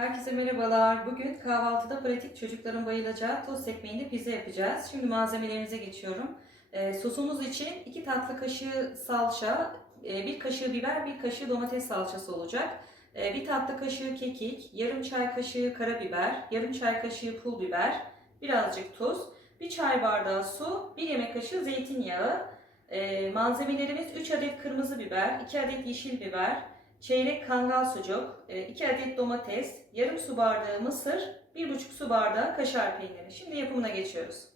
Herkese merhabalar. Bugün kahvaltıda pratik çocukların bayılacağı tost ekmeğinde pizza yapacağız. Şimdi malzemelerimize geçiyorum. Ee, sosumuz için 2 tatlı kaşığı salça, 1 kaşığı biber, 1 kaşığı domates salçası olacak. 1 tatlı kaşığı kekik, yarım çay kaşığı karabiber, yarım çay kaşığı pul biber, birazcık tuz, 1 çay bardağı su, 1 yemek kaşığı zeytinyağı. Ee, malzemelerimiz 3 adet kırmızı biber, 2 adet yeşil biber, çeyrek kangal sucuk, 2 adet domates, yarım su bardağı mısır, 1,5 su bardağı kaşar peyniri. Şimdi yapımına geçiyoruz.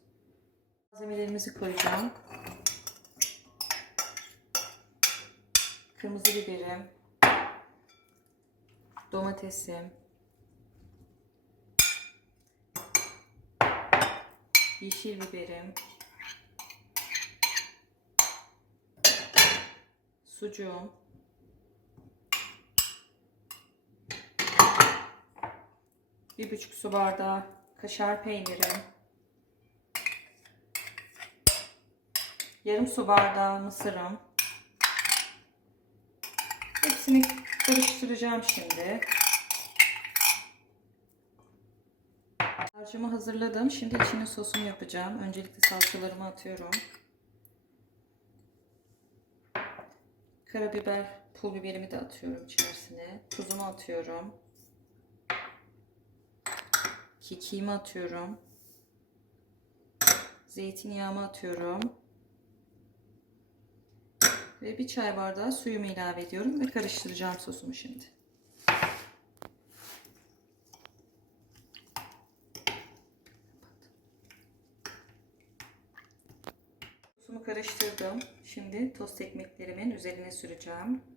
Malzemelerimizi koyacağım. Kırmızı biberim, domatesim, yeşil biberim, sucuğum, bir buçuk su bardağı kaşar peynirim, yarım su bardağı mısırım. Hepsini karıştıracağım şimdi. Harcımı hazırladım. Şimdi içine sosumu yapacağım. Öncelikle salçalarımı atıyorum. Karabiber, pul biberimi de atıyorum içerisine. Tuzumu atıyorum. Kekiğimi atıyorum. Zeytinyağımı atıyorum. Ve bir çay bardağı suyumu ilave ediyorum ve karıştıracağım sosumu şimdi. Sosumu karıştırdım. Şimdi tost ekmeklerimin üzerine süreceğim.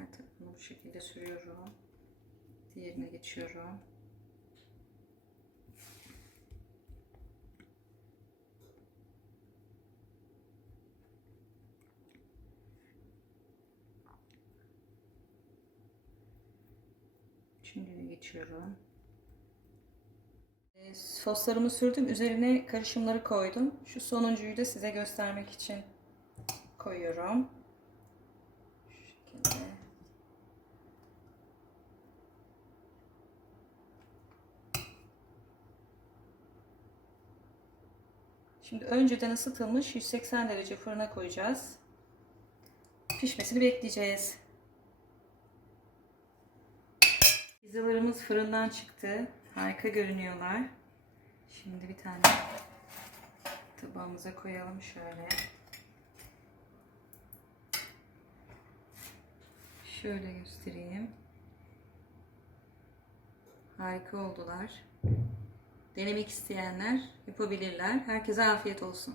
Her tarafını bu şekilde sürüyorum. Diğerine geçiyorum. De geçiyorum. E, Soslarımı sürdüm. Üzerine karışımları koydum. Şu sonuncuyu da size göstermek için koyuyorum. Şu şekilde. Şimdi önceden ısıtılmış 180 derece fırına koyacağız. Pişmesini bekleyeceğiz. Pizzalarımız fırından çıktı. Harika görünüyorlar. Şimdi bir tane tabağımıza koyalım şöyle. Şöyle göstereyim. Harika oldular. Denemek isteyenler yapabilirler. Herkese afiyet olsun.